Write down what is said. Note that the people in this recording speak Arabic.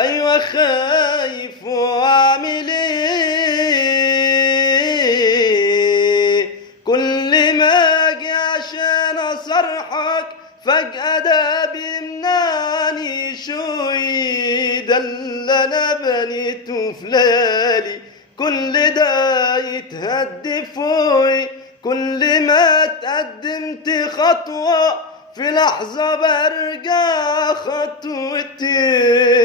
أيوة خايف وأعمل إيه؟ كل ما أجي عشان أصرحك فجأة ده بيمنعني شوي. ده اللي أنا بنيته في ليالي كل ده يتهد فوقي. كل ما تقدمت خطوة في لحظة برجع خطوتين.